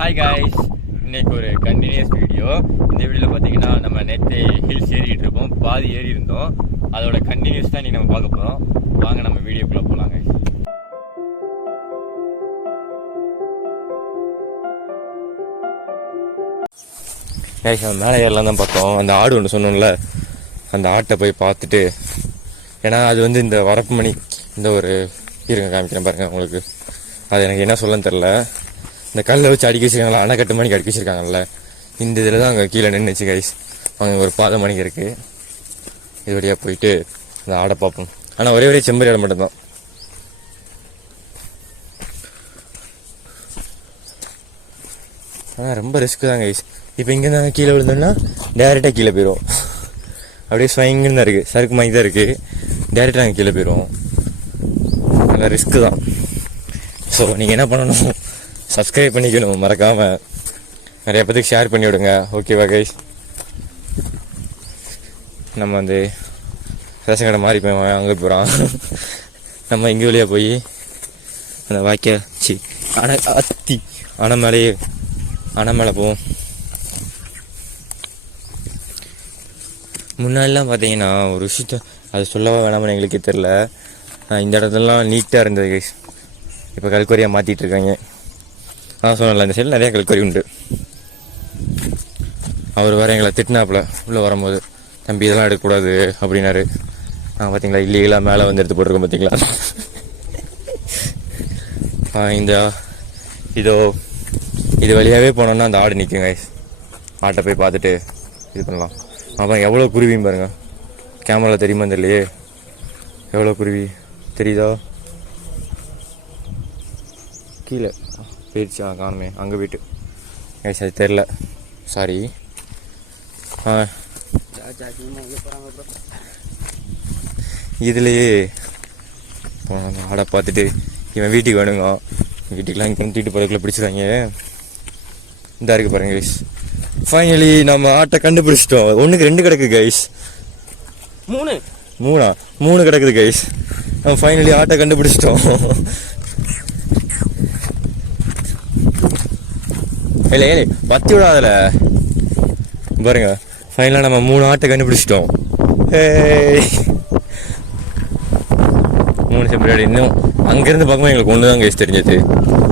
Hi guys, இன்னைக்கு ஒரு continuous video. இந்த வீடியோவில் பார்த்தீங்கன்னா நம்ம நேற்று ஹில்ஸ் ஏறிட்டு இருப்போம், பாதி ஏறி இருந்தோம். அதோட கண்டினியூஸ் தான் நம்ம பார்க்க போகிறோம். வாங்க நம்ம வீடியோக்குள்ளே போகலாம் காய்ஸ். காய்ஸ் நம்ம மேலே ஏறலாம் தான் பார்த்தோம். அந்த ஆடு ஒன்று சொன்னோம்ல, அந்த ஆட்டை போய் பார்த்துட்டு, ஏன்னா அது வந்து இந்த வரப்பு மணி இந்த ஒரு இருங்க காமிக்கிறேன் பாருங்க உங்களுக்கு. அது எனக்கு என்ன சொல்லன்னு தெரில. இந்த கல்லை வச்சு அடிக்க வச்சிருக்காங்களா, அணைக்கட்டு மணிக்கு அடிக்க வச்சிருக்காங்கல்ல, இந்த இதில் தான் அங்கே கீழே நின்றுச்சு கைஸ். அங்கே ஒரு பாதை மணிக்கு இருக்குது. இது வழியாக போயிட்டு அந்த ஆடை பார்ப்போம். ஆனால் ஒரே செம்பரி ஆடை மட்டும்தான். ஆனால் ரொம்ப ரிஸ்க்கு தான் கைஸ். இப்போ இங்கே நாங்கள் கீழே விழுந்தோம்னா டேரெக்டாக கீழே போயிடுவோம். அப்படியே ஸ்வைங்குன்னு தான் இருக்குது, சறுக்கு மாதிரி தான் இருக்குது. டேரெக்டாக நாங்கள் கீழே போயிடுவோம். நல்லா ரிஸ்க்கு தான். ஸோ நீங்கள் என்ன பண்ணணும், சப்ஸ்கிரைப் பண்ணிக்கணும் மறக்காமல். நிறைய பேருக்கு ஷேர் பண்ணி விடுங்க, ஓகேவா கைஸ்? நம்ம வந்து ரேஷன் கடை மாறி போய் அங்கே போகிறோம். நம்ம இங்கே வழியாக போய் அந்த வாய்க்கால் அணை மேலே போவோம். முன்னாடிலாம் பார்த்தீங்கன்னா ஒரு விஷயத்த அது சொல்லவா வேணாமல் எங்களுக்கே தெரில. இந்த இடத்துலலாம் நீட்டாக இருந்தது கைஸ். இப்போ கல்குவரியாக மாற்றிட்டு இருக்காங்க. சொன்னல இந்த சைடில் நிறையா கல்குவரி உண்டு. அவர் வேறு எங்களை திட்டினாப்புல உள்ளே வரும்போது, தம்பி இதெல்லாம் எடுக்கக்கூடாது அப்படின்னாரு. பார்த்தீங்களா, இல்லீகலாக மேலே வந்து எடுத்து போட்டிருக்கோம் பார்த்தீங்களா. இது வழியாகவே போனோம்னா அந்த ஆடு நிற்குங்க. ஆட்டை போய் பார்த்துட்டு இது பண்ணலாம். அப்புறம் எவ்வளோ குருவியும் பாருங்கள், கேமராவில் தெரியுமா தெரியலையே, எவ்வளோ குருவி தெரியுதா? கீழே போயிடுச்சு, காணுமே, அங்கே போயிட்டு அது தெரில, சாரி. இதுலேயே போனாங்க ஆடை பார்த்துட்டு, இவன் வீட்டுக்கு வேணுங்க, வீட்டுக்கெலாம் இங்கே தூக்கிட்டு போகிறதுக்குள்ள பிடிச்சிருவாங்க. இந்த இருக்குது பாருங்க கைஸ். ஃபைனலி நம்ம ஆட்டை கண்டுபிடிச்சிட்டோம். 1க்கு 2 கிடக்கு கைஸ். 3 கிடக்குது கைஸ். நம்ம ஃபைனலி ஆட்டை கண்டுபிடிச்சிட்டோம். இல்லை பத்தி விடாதல பாருங்க. ஃபைனலாக நம்ம 3 ஆட்டை கண்டுபிடிச்சிட்டோம். 3 செம்பரி. இன்னும் அங்கேருந்து பார்க்கும்போது எங்களுக்கு 1 தான் கைஸ் தெரிஞ்சது.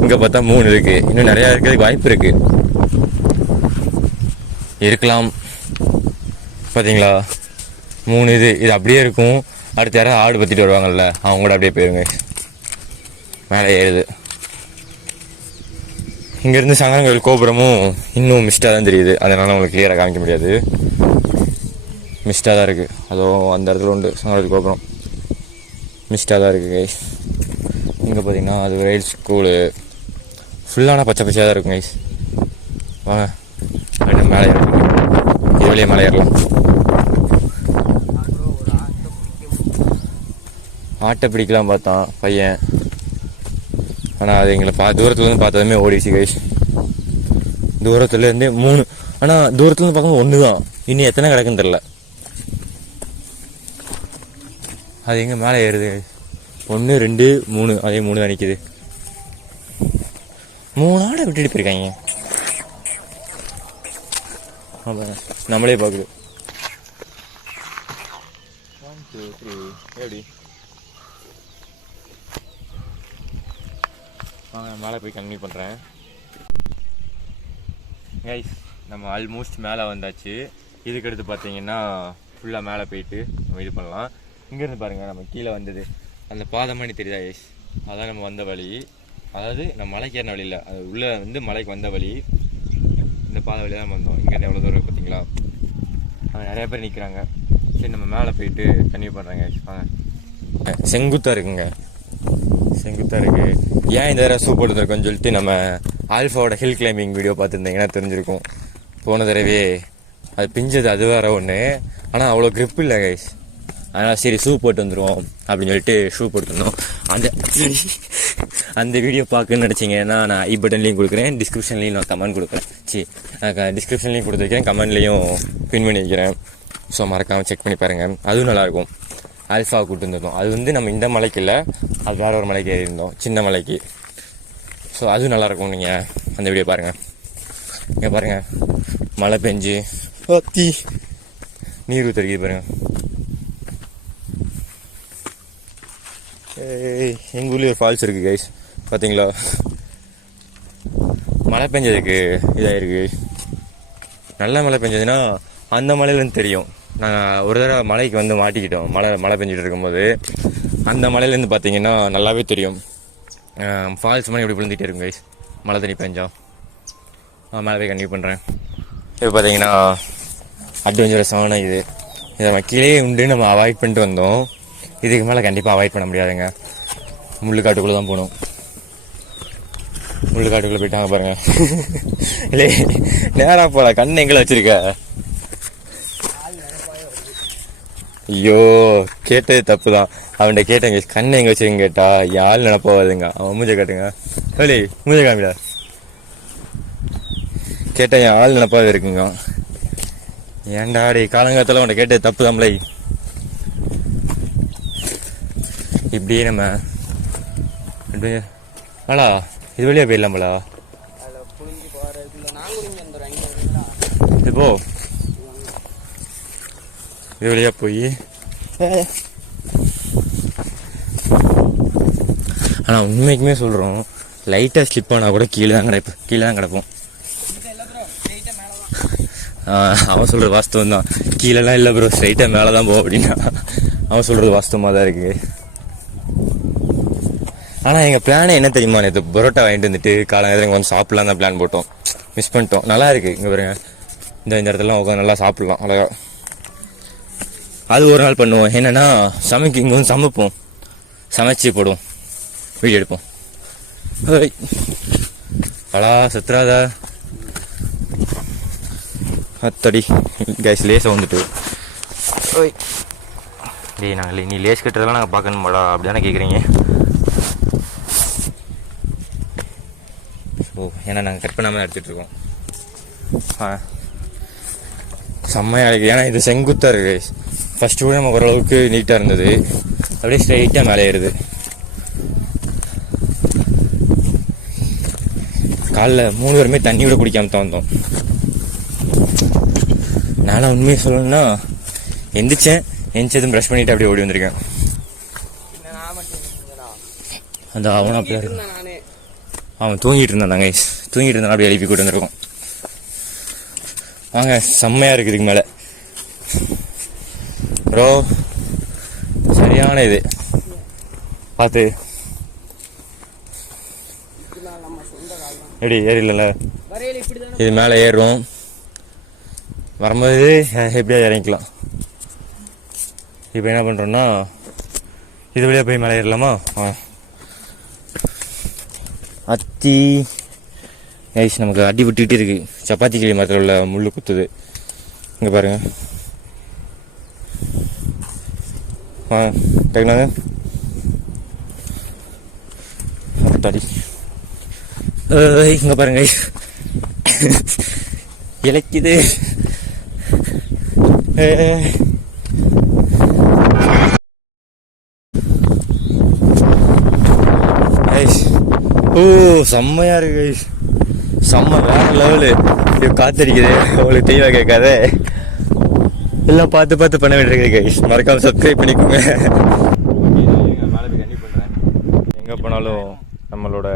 இங்கே பார்த்தா 3 இருக்குது. இன்னும் நிறையா இருக்கிறதுக்கு வாய்ப்பு இருக்குது, இருக்கலாம். பார்த்தீங்களா, 3 இது அப்படியே இருக்கும். அடுத்த யாராவது ஆடு பற்றிட்டு வருவாங்கல்ல, அவங்க கூட அப்படியே போயிருங்க. மேலே ஏறுது. இங்கேருந்து சங்கரங்கோயில் கோபுரமும் இன்னும் மிஸ்டாக தான் தெரியுது. அதனால் உங்களுக்கு கிளியராக காமிக்க முடியாது, மிஸ்டாக தான் இருக்குது. அதுவும் அந்த இடத்துல உண்டு சங்கரங்கோயில் கோபுரம், மிஸ்டாக தான் இருக்குது கைஸ். இங்கே பார்த்தீங்கன்னா அது ரயில் ஸ்கூலு ஃபுல்லான பச்சை பச்சையாக தான் இருக்கும் கைஸ். வாங்க அப்படியே மேலே ஏறலாம், இது வழியாக மேலே ஏறலாம். ஆட்டை பிடிக்கலாம் பார்த்தான் பையன், ஆனால் அது எங்களை தூரத்துலேருந்து பார்த்ததுமே ஓடிச்சு கைஸ். தூரத்துலேருந்தே 3, ஆனால் தூரத்துலேருந்து பார்க்கும்போது 1 தான். இன்னும் எத்தனை கிடக்குன்னு தெரில. அது எங்கே மேலே ஏறுது, 1 2 3, அதே 3 தான் நிற்கிது. 3 ஆடை விட்டுட்டு போயிருக்காங்க. ஆமாம், நம்மளே பார்க்குது. 1 2 3 எப்படி மேலே போய் கன்டினியூ பண்ணுறேன் கைஸ். நம்ம ஆல்மோஸ்ட் மேலே வந்தாச்சு. இதுக்கடுத்து பார்த்தீங்கன்னா ஃபுல்லாக மேலே போயிட்டு நம்ம இது பண்ணலாம். இங்கேருந்து பாருங்கள், நம்ம கீழே வந்தது அந்த பாதமணி தெரியுதா கைஸ், அதான் நம்ம வந்த வழி. அதாவது நம்ம மலைக்கு ஏறின வழி இல்லை, அது உள்ளே வந்து மலைக்கு வந்த வழி. இந்த பாதை வழியாக தான் வந்தோம். இங்கேருந்து எவ்வளோ தூரம் பார்த்தீங்களா, அங்கே நிறைய பேர் நிற்கிறாங்க. சரி நம்ம மேலே போயிட்டு கன்டினியூ பண்ணுறேன் கைஸ். வாங்க. செங்குத்தாக இருக்குங்க, செங்குத்தாக இருக்குது. ஏன் இந்த தடவை ஷூ போட்டுருக்கோன்னு சொல்லிட்டு நம்ம ஆல்ஃபாவோட ஹில் கிளைம்பிங் வீடியோ பார்த்துருந்தீங்கன்னா தெரிஞ்சிருக்கும். போன தடவை அது பிஞ்சது, அது வேறு ஒன்று. ஆனால் அவ்வளோ க்ரிப் இல்லை கைஸ். அதனால் சரி ஷூ போட்டு வந்துடுவோம் அப்படின்னு சொல்லிட்டு ஷூ போட்டுருந்தோம். அந்த வீடியோ பார்க்கணுன்னு நினச்சிங்கன்னா நான் ஐ பட்டன்லேயும் கொடுக்குறேன், டிஸ்கிரிப்ஷன்லேயும் நான் கமெண்ட் கொடுக்குறேன். டிஸ்கிரிப்ஷன்லேயும் கொடுத்துருக்கேன், கமெண்ட்லேயும் பின் பண்ணி வைக்கிறேன். ஸோ மறக்காமல் செக் பண்ணி பாருங்கள். அதுவும் நல்லாயிருக்கும். ஆல்ஃபா கூட்டு வந்துருந்தோம். அது வந்து நம்ம இந்த மலைக்கு இல்லை, அது வேறு ஒரு மலைக்கு ஏறி இருந்தோம், சின்ன மலைக்கு. ஸோ அதுவும் நல்லாயிருக்கும், நீங்கள் அந்த வீடியோ பாருங்கள். இங்கே பாருங்கள் மழை பெஞ்சு தீ நீர் ஊற்றிருக்குது பாருங்க. எங்கள் ஊர்லேயே ஒரு ஃபால்ஸ் இருக்குது கைஸ், பார்த்தீங்களா? மழை பெஞ்சதுக்கு இதாகிருக்கு. நல்ல மழை பெஞ்சதுன்னா அந்த மலையிலேருந்து தெரியும். நாங்கள் ஒரு தடவை மலைக்கு வந்து மாட்டிக்கிட்டோம். மழை பெஞ்சிட்டு இருக்கும்போது அந்த மலையிலேருந்து பார்த்தீங்கன்னா நல்லாவே தெரியும். ஃபால்ஸ் மாதிரி இப்படி விழுந்துகிட்டே இருக்கும் கைஸ் மழை தண்ணி பெஞ்சோம். மேலே போய் கண்டிப்பாக பண்ணுறேன். இப்போ பார்த்தீங்கன்னா அட்வென்ச்சரஸான இதை நம்ம கீழே உண்டு நம்ம அவாய்ட் பண்ணிட்டு வந்தோம். இதுக்கு மேலே கண்டிப்பாக அவாய்ட் பண்ண முடியாதுங்க. முள்ளுக்காட்டுக்குள்ளே தான் போகணும். முள்ளுக்காட்டுக்குள்ளே போயிட்டாங்க பாருங்கள். இல்லை நேராக போகல, கண்ணை எங்களை வச்சுருக்க. ஐயோ கேட்டது தப்பு தான். அவன்கிட்ட கேட்டேங்க கண்ணை எங்கே வச்சுருங்க கேட்டா யாழ் நினப்பாவதுங்க. அவன் மூஞ்ச காட்டுங்க. இல்லை மூஞ்ச காமிடா கேட்டேன். என் ஆள் நினப்பாவே இருக்குங்க. ஏன்டா டே காலங்காலத்தில் அவன்கிட்ட கேட்டது தப்பு தான்லை. இப்படியே நம்ம ஆளா இது வழியாக போயிடலாம்லா. இப்போ இது வழியாக போய் ஆனால் உண்மைக்குமே சொல்கிறோம், லைட்டாக ஸ்லிப் ஆனால் கூட கீழே தான் கிடப்போம். அவன் சொல்கிறது வாஸ்தவம் தான். கீழெல்லாம் இல்லை ப்ரோ, ஸ்ட்ரைட்டாக மேலே தான் போவோம் அப்படின்னா அவன் சொல்கிறது வாஸ்தவமாக தான் இருக்குது. ஆனால் எங்கள் பிளானே என்ன தெரியுமா, நேற்று பரோட்டா வாங்கிட்டு வந்துட்டு காலங்காலத்தில் இங்கே வந்து சாப்பிட்லாம் தான் பிளான் போட்டோம். மிஸ் பண்ணிட்டோம். நல்லா இருக்குது இங்கே பாருங்க. இந்த இடத்துலலாம் உட்காந்து நல்லா சாப்பிட்லாம் அழகா. அது ஒரு நாள் பண்ணுவோம். என்னென்னா இங்கே வந்து சமைப்போம், சமைச்சு போடுவோம், வீடியோ எடுப்போம். அடா சத்ராதா அத்தடி கேஸ் லேஸை வந்துட்டு டேய் நாங்கள் நீ லேஸ் கட்டுறதெல்லாம் நாங்கள் பார்க்கணுமாடா அப்படி தானே கேட்குறீங்க. ஓ ஏன்னா நாங்கள் கட் பண்ணாமல் எடுத்துகிட்ருக்கோம். செம்மையாக இருக்குது. ஏன்னா இது செங்குத்தாக இருக்குது. ஃபஸ்ட்டு கூட நமக்கு ஓரளவுக்கு நீட்டாக இருந்தது, அப்படியே ஸ்ட்ரைட்டாக மேலே ஏறுது. காலைல 3 பேருமே தண்ணி கூட குடிக்காம தான் வந்தோம். நானும் உண்மையை சொல்லணும்னா எந்திரிச்சதும் ப்ரஷ் பண்ணிட்டு அப்படியே ஓடி வந்திருக்கேன். அந்த அவனும் அப்படியே அவன் தூங்கிட்டு இருந்தான் அப்படியே எழுப்பி கூட்டு வந்திருக்கோம். வாங்க செம்மையாக இருக்குது இதுக்கு மேலே ப்ரோ. சரியான இது பார்த்து எப்படி ஏறில இது மேலே ஏறும். வரும்போது எப்படியா இறங்கிக்கலாம். இப்போ என்ன பண்ணுறோன்னா இது வழியாக போய் மேலே ஏறலாமா? அத்தி ஐஸ் நமக்கு அடி விட்டுக்கிட்டே இருக்கு. சப்பாத்தி கிளி மரத்தில் உள்ள முள் குத்துது. இங்கே பாருங்க. டக்குனாங்க தடி இங்கே பாருங்க இலக்குது. ஓ செம்மையா இருக்கு கைஸ், செம்ம வேற லெவலு. காத்தடிக்குது உங்களுக்கு தெய்வா கேட்காத எல்லாம் பார்த்து பண்ண வேண்டியிருக்கு கைஸ். மறக்காம சப்ஸ்கிரைப் பண்ணிக்கோங்க. எங்கே போனாலும் நம்மளோட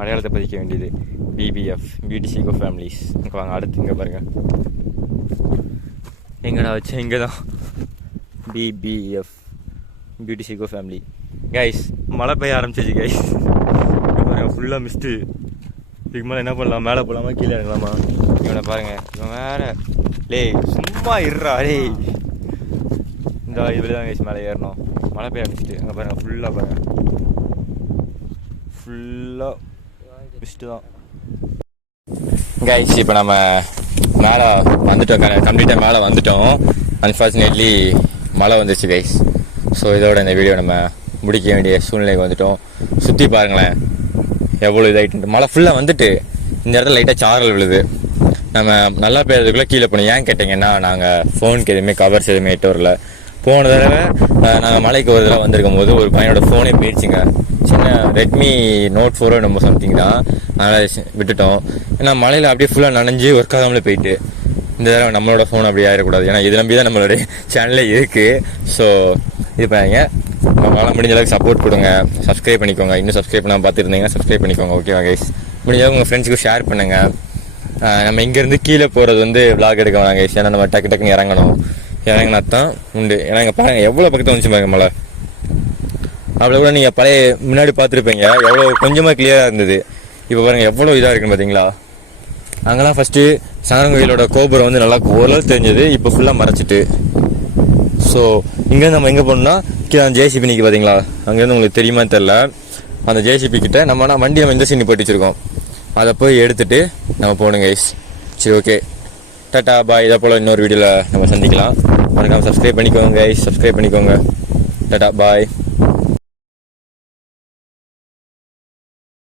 அடையாளத்தை பதிக்க வேண்டியது பிபிஎஃப் பியூட்டி சிகோ ஃபேமிலிஸ். இங்கே வாங்க அடுத்து இங்கே பாருங்க. எங்கடா வச்சு இங்கே தான் பிபிஎஃப் பியூட்டி சிகோ ஃபேமிலி. கைஸ் மழை பெய்ய ஆரம்பிச்சிச்சு கைஸ். ஃபுல்லாக மிஸ்ட்டு. இதுக்கு மேலே என்ன பண்ணலாம்? மேலே போகலாமா கீழே இறங்கலாமா? இவனை பாருங்கள், இவன் வேற லே சும்மா இருறா டே. இந்த இதுல தான் கைஸ் மேலே ஏறணும். மழை பெய்ய ஆரம்பிச்சிட்டு அங்கே பாருங்கள் ஃபுல்லாக பாருங்கள், ஃபுல்லாக மிஸ்ட்டு தான் கைஸ். இப்போ நம்ம மேலே வந்துட்டோம், கம்ப்ளீட்டாக மேலே வந்துட்டோம். அன்ஃபார்ச்சுனேட்லி மழை வந்துச்சு கைஸ். ஸோ இதோட இந்த வீடியோ நம்ம முடிக்க வேண்டிய சூழ்நிலைக்கு வந்துட்டோம். சுற்றி பாருங்களேன் எவ்வளோ இதாகிட்டு. மழை ஃபுல்லாக வந்துட்டு இந்த இடத்துல லைட்டாக சாரல் விழுது. நம்ம நல்லா பெய்யறதுக்குள்ளே கீழே போனோம். ஏன் கேட்டிங்கன்னா நாங்கள் ஃபோனுக்கு எதுவுமே கவர்ஸ் எதுவுமே எட்டு வரல. போன தடவை நாங்கள் மலைக்கு ஒரு தடவை வந்திருக்கும் போது ஒரு பையனோட ஃபோனே போயிடுச்சுங்க. சின்ன ரெட்மி நோட் 4 நம்ம சம்திங் தான், அதனால் விட்டுட்டோம். ஏன்னா மழையில் அப்படியே ஃபுல்லாக நனைஞ்சு ஒர்க் ஆகாமலே போயிட்டு, இந்த தடவை நம்மளோட ஃபோன் அப்படி ஆகிடக்கூடாது. ஏன்னா இது நம்பி தான் நம்மளுடைய சேனலே இருக்குது. ஸோ இது பண்ணுங்க, உங்களால் முடிஞ்ச அளவுக்கு சப்போர்ட் கொடுங்க, சப்ஸ்கிரைப் பண்ணிக்கோங்க. இன்னும் சப்ஸ்கிரைப் பண்ணாமல் பார்த்துருந்தீங்கன்னா சப்ஸ்கிரைப் பண்ணிக்கோங்க. ஓகேவா கைஸ்? முடிஞ்சளவுக்கு உங்கள் ஃப்ரெண்ட்ஸுக்கு ஷேர் பண்ணுங்கள். நம்ம இங்கேருந்து கீழே போகிறது வந்து விளாக் எடுக்க வேணாம் கைஸ். ஏன்னா நம்ம டக்குன்னு இறங்கினா தான் உண்டு. ஏன்னா இங்கே பாருங்கள் எவ்வளோ பக்கத்தில் வந்துச்சு பாருங்க மழை. அவ்வளோ கூட நீங்கள் பழைய முன்னாடி பார்த்துருப்பீங்க எவ்வளோ கொஞ்சமாக கிளியராக இருந்தது. இப்போ பாருங்கள் எவ்வளோ இதாக இருக்குன்னு பார்த்தீங்களா? அங்கெல்லாம் ஃபஸ்ட்டு சங்கரங்கோயிலோட கோபுரம் வந்து நல்லா ஓரளவு தெரிஞ்சது, இப்போ ஃபுல்லாக மறைச்சிட்டு. ஸோ இங்கேருந்து நம்ம எங்கே போகணும்னா கீழே அந்த ஜேசிபி நிற்க பார்த்தீங்களா? அங்கேருந்து உங்களுக்கு தெரியுமா தெரில, அந்த ஜேசிபி கிட்ட நம்ம வண்டி நம்ம இந்த சீனி போட்டு வச்சுருக்கோம், அதை போய் எடுத்துகிட்டு நம்ம போகணும் கைஸ். சரி ஓகே, டாட்டா பாய். இதை போல் இன்னொரு வீடியோவில் நம்ம சந்திக்கலாம். மறக்காம சப்ஸ்கிரைப் பண்ணிக்கோங்க கைஸ், சப்ஸ்கிரைப் பண்ணிக்கோங்க. டாட்டா பாய்.